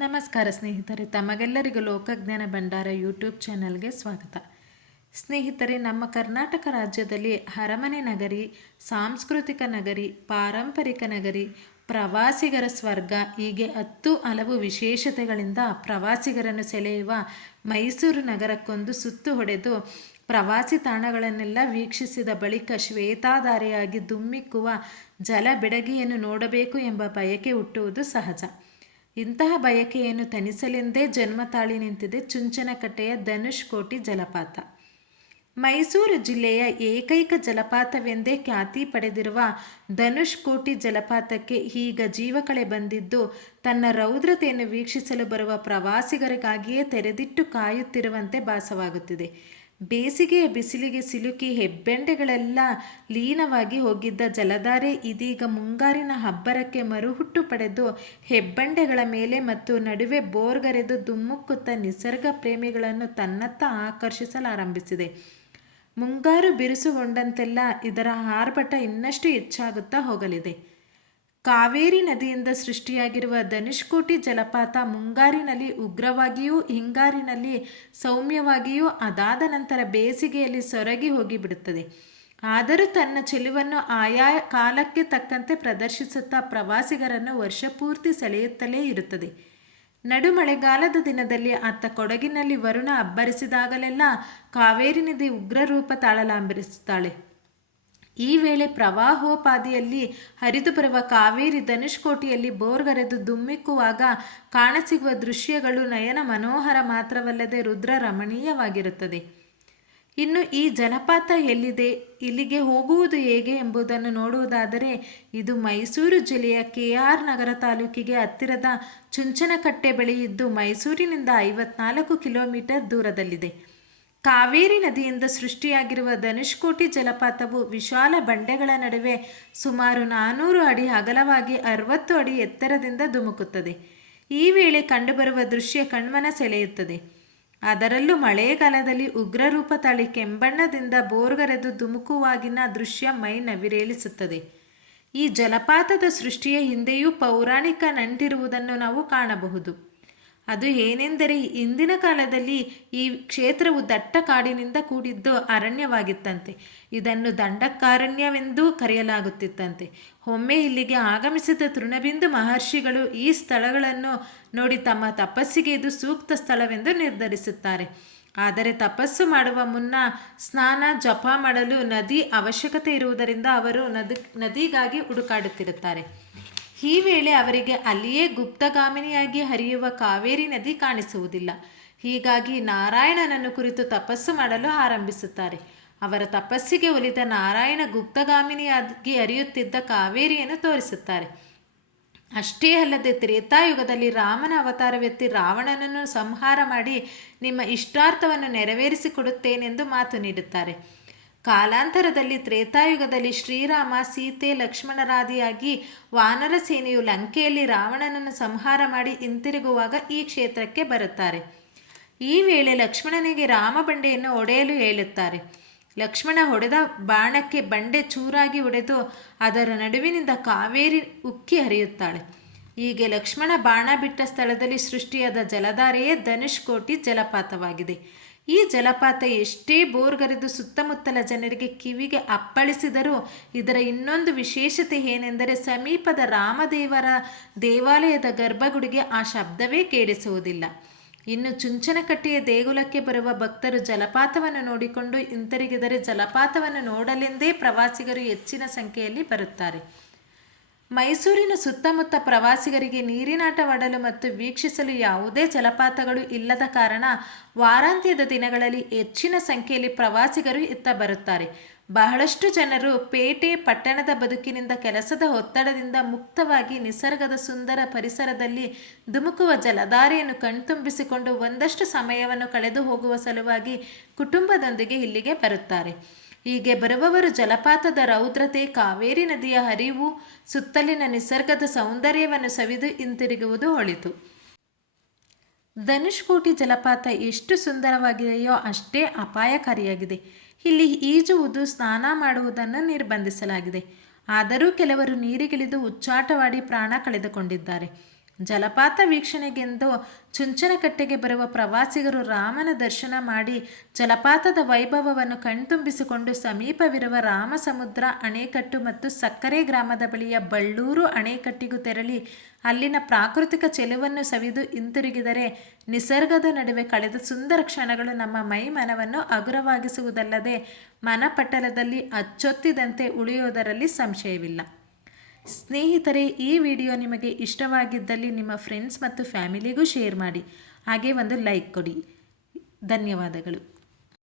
ನಮಸ್ಕಾರ ಸ್ನೇಹಿತರೆ, ತಮಗೆಲ್ಲರಿಗೂ ಲೋಕಜ್ಞಾನ ಭಂಡಾರ ಯೂಟ್ಯೂಬ್ ಚಾನಲ್ಗೆ ಸ್ವಾಗತ. ಸ್ನೇಹಿತರೆ, ನಮ್ಮ ಕರ್ನಾಟಕ ರಾಜ್ಯದಲ್ಲಿ ಅರಮನೆ ನಗರಿ, ಸಾಂಸ್ಕೃತಿಕ ನಗರಿ, ಪಾರಂಪರಿಕ ನಗರಿ, ಪ್ರವಾಸಿಗರ ಸ್ವರ್ಗ, ಹೀಗೆ ಹತ್ತು ಹಲವು ವಿಶೇಷತೆಗಳಿಂದ ಪ್ರವಾಸಿಗರನ್ನು ಸೆಳೆಯುವ ಮೈಸೂರು ನಗರಕ್ಕೊಂದು ಸುತ್ತು ಹೊಡೆದು ಪ್ರವಾಸಿ ತಾಣಗಳನ್ನೆಲ್ಲ ವೀಕ್ಷಿಸಿದ ಬಳಿಕ ಶ್ವೇತಾಧಾರೆಯಾಗಿ ದುಮ್ಮಿಕ್ಕುವ ಜಲ ಬೆಡಗಿಯನ್ನು ನೋಡಬೇಕು ಎಂಬ ಬಯಕೆ ಹುಟ್ಟುವುದು ಸಹಜ. ಇಂತಹ ಬಯಕೆಯನ್ನು ತನಿಸಲೆಂದೇ ಜನ್ಮ ತಾಳಿ ನಿಂತಿದೆ ಚುಂಚನಕಟ್ಟೆಯ ಧನುಷ್ಕೋಟಿ ಜಲಪಾತ. ಮೈಸೂರು ಜಿಲ್ಲೆಯ ಏಕೈಕ ಜಲಪಾತವೆಂದೇ ಖ್ಯಾತಿ ಪಡೆದಿರುವ ಧನುಷ್ಕೋಟಿ ಜಲಪಾತಕ್ಕೆ ಈಗ ಜೀವಕಳೆ ಬಂದಿದ್ದು, ತನ್ನ ರೌದ್ರತೆಯನ್ನು ವೀಕ್ಷಿಸಲು ಬರುವ ಪ್ರವಾಸಿಗರಿಗಾಗಿಯೇ ತೆರೆದಿಟ್ಟು ಕಾಯುತ್ತಿರುವಂತೆ ಭಾಸವಾಗುತ್ತಿದೆ. ಬೇಸಿಗೆಯ ಬಿಸಿಲಿಗೆ ಸಿಲುಕಿ ಹೆಬ್ಬೆಂಡೆಗಳೆಲ್ಲ ಲೀನವಾಗಿ ಹೋಗಿದ್ದ ಜಲಧಾರೆ ಇದೀಗ ಮುಂಗಾರಿನ ಹಬ್ಬರಕ್ಕೆ ಮರುಹುಟ್ಟು ಪಡೆದು ಹೆಬ್ಬೆಂಡೆಗಳ ಮೇಲೆ ಮತ್ತು ನಡುವೆ ಬೋರ್ಗರೆದು ದುಮ್ಮುಕ್ಕುತ್ತ ನಿಸರ್ಗ ಪ್ರೇಮಿಗಳನ್ನು ತನ್ನತ್ತ ಆಕರ್ಷಿಸಲಾರಂಭಿಸಿದೆ. ಮುಂಗಾರು ಬಿರುಸುಗೊಂಡಂತೆಲ್ಲ ಇದರ ಆರ್ಭಟ ಇನ್ನಷ್ಟು ಹೆಚ್ಚಾಗುತ್ತಾ ಹೋಗಲಿದೆ. ಕಾವೇರಿ ನದಿಯಿಂದ ಸೃಷ್ಟಿಯಾಗಿರುವ ಧನುಷ್ಕೋಟಿ ಜಲಪಾತ ಮುಂಗಾರಿನಲ್ಲಿ ಉಗ್ರವಾಗಿಯೂ ಹಿಂಗಾರಿನಲ್ಲಿ ಸೌಮ್ಯವಾಗಿಯೂ ಅದಾದ ನಂತರ ಬೇಸಿಗೆಯಲ್ಲಿ ಸೊರಗಿ ಹೋಗಿಬಿಡುತ್ತದೆ. ಆದರೂ ತನ್ನ ಚೆಲುವನ್ನು ಆಯಾ ಕಾಲಕ್ಕೆ ತಕ್ಕಂತೆ ಪ್ರದರ್ಶಿಸುತ್ತಾ ಪ್ರವಾಸಿಗರನ್ನು ವರ್ಷಪೂರ್ತಿ ಸೆಳೆಯುತ್ತಲೇ ಇರುತ್ತದೆ. ನಡು ಮಳೆಗಾಲದ ದಿನದಲ್ಲಿ ಅತ್ತ ಕೊಡಗಿನಲ್ಲಿ ವರುಣ ಅಬ್ಬರಿಸಿದಾಗಲೆಲ್ಲ ಕಾವೇರಿ ನದಿ ಉಗ್ರ ರೂಪ ತಾಳಲಾಂಬರಿಸುತ್ತಾಳೆ ಈ ವೇಳೆ ಪ್ರವಾಹೋಪಾದಿಯಲ್ಲಿ ಹರಿದು ಬರುವ ಕಾವೇರಿ ಧನುಷ್ಕೋಟಿಯಲ್ಲಿ ಬೋರ್ಗರೆದು ದುಮ್ಮಿಕ್ಕುವಾಗ ಕಾಣಸಿಗುವ ದೃಶ್ಯಗಳು ನಯನ ಮನೋಹರ ಮಾತ್ರವಲ್ಲದೆ ರುದ್ರ ರಮಣೀಯವಾಗಿರುತ್ತದೆ. ಇನ್ನು ಈ ಜಲಪಾತ ಎಲ್ಲಿದೆ, ಇಲ್ಲಿಗೆ ಹೋಗುವುದು ಹೇಗೆ ಎಂಬುದನ್ನು ನೋಡುವುದಾದರೆ, ಇದು ಮೈಸೂರು ಜಿಲ್ಲೆಯ ಕೆ ಆರ್ ನಗರ ತಾಲೂಕಿಗೆ ಹತ್ತಿರದ ಚುಂಚನಕಟ್ಟೆ ಬಳಿ ಮೈಸೂರಿನಿಂದ ಐವತ್ನಾಲ್ಕು ಕಿಲೋಮೀಟರ್ ದೂರದಲ್ಲಿದೆ. ಕಾವೇರಿ ನದಿಯಿಂದ ಸೃಷ್ಟಿಯಾಗಿರುವ ಧನುಷ್ಕೋಟಿ ಜಲಪಾತವು ವಿಶಾಲ ಬಂಡೆಗಳ ನಡುವೆ ಸುಮಾರು ನಾನ್ನೂರು ಅಡಿ ಅಗಲವಾಗಿ ಅರವತ್ತು ಅಡಿ ಎತ್ತರದಿಂದ ಧುಮುಕುತ್ತದೆ. ಈ ವೇಳೆ ಕಂಡುಬರುವ ದೃಶ್ಯ ಕಣ್ಮನ ಸೆಳೆಯುತ್ತದೆ. ಅದರಲ್ಲೂ ಮಳೆಗಾಲದಲ್ಲಿ ಉಗ್ರರೂಪ ತಳಿ ಕೆಂಬಣ್ಣದಿಂದ ಬೋರ್ಗರೆದು ಧುಮುಕುವಾಗಿನ ದೃಶ್ಯ ಮೈ ನವಿರೇಳಿಸುತ್ತದೆ ಈ ಜಲಪಾತದ ಸೃಷ್ಟಿಯ ಹಿಂದೆಯೂ ಪೌರಾಣಿಕ ನಂಟಿರುವುದನ್ನು ನಾವು ಕಾಣಬಹುದು. ಅದು ಏನೆಂದರೆ ಇಂದಿನ ಕಾಲದಲ್ಲಿ ಈ ಕ್ಷೇತ್ರವು ದಟ್ಟ ಕಾಡಿನಿಂದ ಕೂಡಿದ್ದು ಅರಣ್ಯವಾಗಿತ್ತಂತೆ. ಇದನ್ನು ದಂಡಕಾರಣ್ಯವೆಂದೂ ಕರೆಯಲಾಗುತ್ತಿತ್ತಂತೆ. ಒಮ್ಮೆ ಇಲ್ಲಿಗೆ ಆಗಮಿಸಿದ ತೃಣಬಿಂದು ಮಹರ್ಷಿಗಳು ಈ ಸ್ಥಳಗಳನ್ನು ನೋಡಿ ತಮ್ಮ ತಪಸ್ಸಿಗೆ ಇದು ಸೂಕ್ತ ಸ್ಥಳವೆಂದು ನಿರ್ಧರಿಸುತ್ತಾರೆ. ಆದರೆ ತಪಸ್ಸು ಮಾಡುವ ಮುನ್ನ ಸ್ನಾನ, ಜಪ ಮಾಡಲು ನದಿ ಅವಶ್ಯಕತೆ ಇರುವುದರಿಂದ ಅವರು ನದಿ, ನದಿಗಾಗಿ ಹುಡುಕಾಡುತ್ತಿರುತ್ತಾರೆ. ಈ ವೇಳೆ ಅವರಿಗೆ ಅಲ್ಲಿಯೇ ಗುಪ್ತಗಾಮಿನಿಯಾಗಿ ಹರಿಯುವ ಕಾವೇರಿ ನದಿ ಕಾಣಿಸುವುದಿಲ್ಲ. ಹೀಗಾಗಿ ನಾರಾಯಣನನ್ನು ಕುರಿತು ತಪಸ್ಸು ಮಾಡಲು ಆರಂಭಿಸುತ್ತಾರೆ. ಅವರ ತಪಸ್ಸಿಗೆ ಒಲಿದ ನಾರಾಯಣ ಗುಪ್ತಗಾಮಿನಿಯಾಗಿ ಹರಿಯುತ್ತಿದ್ದ ಕಾವೇರಿಯನ್ನು ತೋರಿಸುತ್ತಾರೆ. ಅಷ್ಟೇ ಅಲ್ಲದೆ ತ್ರೇತಾಯುಗದಲ್ಲಿ ರಾಮನ ಅವತಾರವೆತ್ತಿ ರಾವಣನನ್ನು ಸಂಹಾರ ಮಾಡಿ ನಿಮ್ಮ ಇಷ್ಟಾರ್ಥವನ್ನು ನೆರವೇರಿಸಿಕೊಡುತ್ತೇನೆಂದು ಮಾತು ನೀಡುತ್ತಾರೆ. ಕಾಲಾಂತರದಲ್ಲಿ ತ್ರೇತಾಯುಗದಲ್ಲಿ ಶ್ರೀರಾಮ, ಸೀತೆ, ಲಕ್ಷ್ಮಣರಾದಿಯಾಗಿ ವಾನರ ಸೇನೆಯು ಲಂಕೆಯಲ್ಲಿ ರಾವಣನನ್ನು ಸಂಹಾರ ಮಾಡಿ ಹಿಂತಿರುಗುವಾಗ ಈ ಕ್ಷೇತ್ರಕ್ಕೆ ಬರುತ್ತಾರೆ. ಈ ವೇಳೆ ಲಕ್ಷ್ಮಣನಿಗೆ ರಾಮ ಬಂಡೆಯನ್ನು ಒಡೆಯಲು ಹೇಳುತ್ತಾರೆ. ಲಕ್ಷ್ಮಣ ಹೊಡೆದ ಬಾಣಕ್ಕೆ ಬಂಡೆ ಚೂರಾಗಿ ಒಡೆದು ಅದರ ನಡುವಿನಿಂದ ಕಾವೇರಿ ಉಕ್ಕಿ ಹರಿಯುತ್ತಾಳೆ. ಹೀಗೆ ಲಕ್ಷ್ಮಣ ಬಾಣ ಬಿಟ್ಟ ಸ್ಥಳದಲ್ಲಿ ಸೃಷ್ಟಿಯಾದ ಜಲಧಾರೆಯೇ ಧನುಷ್ಕೋಟಿ ಜಲಪಾತವಾಗಿದೆ. ಈ ಜಲಪಾತ ಎಷ್ಟೇ ಬೋರ್ಗರೆದು ಸುತ್ತಮುತ್ತಲ ಜನರಿಗೆ ಕಿವಿಗೆ ಅಪ್ಪಳಿಸಿದರೂ ಇದರ ಇನ್ನೊಂದು ವಿಶೇಷತೆ ಏನೆಂದರೆ ಸಮೀಪದ ರಾಮದೇವರ ದೇವಾಲಯದ ಗರ್ಭಗುಡಿಗೆ ಆ ಶಬ್ದವೇ ಕೇಳಿಸುವುದಿಲ್ಲ. ಇನ್ನು ಚುಂಚನಕಟ್ಟೆಯ ದೇಗುಲಕ್ಕೆ ಬರುವ ಭಕ್ತರು ಜಲಪಾತವನ್ನು ನೋಡಿಕೊಂಡು ಹಿಂತಿರುಗಿದರೆ ಜಲಪಾತವನ್ನು ನೋಡಲೆಂದೇ ಪ್ರವಾಸಿಗರು ಹೆಚ್ಚಿನ ಸಂಖ್ಯೆಯಲ್ಲಿ ಬರುತ್ತಾರೆ. ಮೈಸೂರಿನ ಸುತ್ತಮುತ್ತ ಪ್ರವಾಸಿಗರಿಗೆ ನೀರಿನಾಟವಾಡಲು ಮತ್ತು ವೀಕ್ಷಿಸಲು ಯಾವುದೇ ಜಲಪಾತಗಳು ಇಲ್ಲದ ಕಾರಣ ವಾರಾಂತ್ಯದ ದಿನಗಳಲ್ಲಿ ಹೆಚ್ಚಿನ ಸಂಖ್ಯೆಯಲ್ಲಿ ಪ್ರವಾಸಿಗರು ಇತ್ತ ಬರುತ್ತಾರೆ. ಬಹಳಷ್ಟು ಜನರು ಪೇಟೆ, ಪಟ್ಟಣದ ಬದುಕಿನಿಂದ ಕೆಲಸದ ಒತ್ತಡದಿಂದ ಮುಕ್ತವಾಗಿ ನಿಸರ್ಗದ ಸುಂದರ ಪರಿಸರದಲ್ಲಿ ಧುಮುಕುವ ಜಲಧಾರೆಯನ್ನು ಕಣ್ತುಂಬಿಸಿಕೊಂಡು ಒಂದಷ್ಟು ಸಮಯವನ್ನು ಕಳೆದು ಹೋಗುವ ಸಲುವಾಗಿ ಕುಟುಂಬದೊಂದಿಗೆ ಇಲ್ಲಿಗೆ ಬರುತ್ತಾರೆ. ಹೀಗೆ ಬರುವವರು ಜಲಪಾತದ ರೌದ್ರತೆ, ಕಾವೇರಿ ನದಿಯ ಹರಿವು, ಸುತ್ತಲಿನ ನಿಸರ್ಗದ ಸೌಂದರ್ಯವನ್ನು ಸವಿದು ಹಿಂತಿರುಗುವುದು ಹೊಳಿತು ಧನುಷ್ಕೋಟಿ ಜಲಪಾತ ಎಷ್ಟು ಸುಂದರವಾಗಿದೆಯೋ ಅಷ್ಟೇ ಅಪಾಯಕಾರಿಯಾಗಿದೆ. ಇಲ್ಲಿ ಈಜುವುದು, ಸ್ನಾನ ಮಾಡುವುದನ್ನು ನಿರ್ಬಂಧಿಸಲಾಗಿದೆ. ಆದರೂ ಕೆಲವರು ನೀರಿಗಿಳಿದು ಉಚ್ಚಾಟವಾಡಿ ಪ್ರಾಣ ಕಳೆದುಕೊಂಡಿದ್ದಾರೆ. ಜಲಪಾತ ವೀಕ್ಷಣೆಗೆಂದು ಚುಂಚನಕಟ್ಟೆಗೆ ಬರುವ ಪ್ರವಾಸಿಗರು ರಾಮನ ದರ್ಶನ ಮಾಡಿ ಜಲಪಾತದ ವೈಭವವನ್ನು ಕಣ್ತುಂಬಿಸಿಕೊಂಡು ಸಮೀಪವಿರುವ ರಾಮಸಮುದ್ರ ಅಣೆಕಟ್ಟು ಮತ್ತು ಸಕ್ಕರೆ ಗ್ರಾಮದ ಬಳಿಯ ಬಳ್ಳೂರು ಅಣೆಕಟ್ಟಿಗೂ ತೆರಳಿ ಅಲ್ಲಿನ ಪ್ರಾಕೃತಿಕ ಚೆಲುವನ್ನು ಸವಿದು ಹಿಂತಿರುಗಿದರೆ ನಿಸರ್ಗದ ನಡುವೆ ಕಳೆದ ಸುಂದರ ಕ್ಷಣಗಳು ನಮ್ಮ ಮೈ ಮನವನ್ನು ಹಗುರವಾಗಿಸುವುದಲ್ಲದೆ ಮನಪಟಲದಲ್ಲಿ ಅಚ್ಚೊತ್ತಿದಂತೆ ಉಳಿಯುವುದರಲ್ಲಿ ಸಂಶಯವಿಲ್ಲ. ಸ್ನೇಹಿತರೆ, ಈ ವಿಡಿಯೋ ನಿಮಗೆ ಇಷ್ಟವಾಗಿದ್ದಲ್ಲಿ ನಿಮ್ಮ ಫ್ರೆಂಡ್ಸ್ ಮತ್ತು ಫ್ಯಾಮಿಲಿಗೂ ಶೇರ್ ಮಾಡಿ. ಹಾಗೆ ಒಂದು ಲೈಕ್ ಕೊಡಿ. ಧನ್ಯವಾದಗಳು.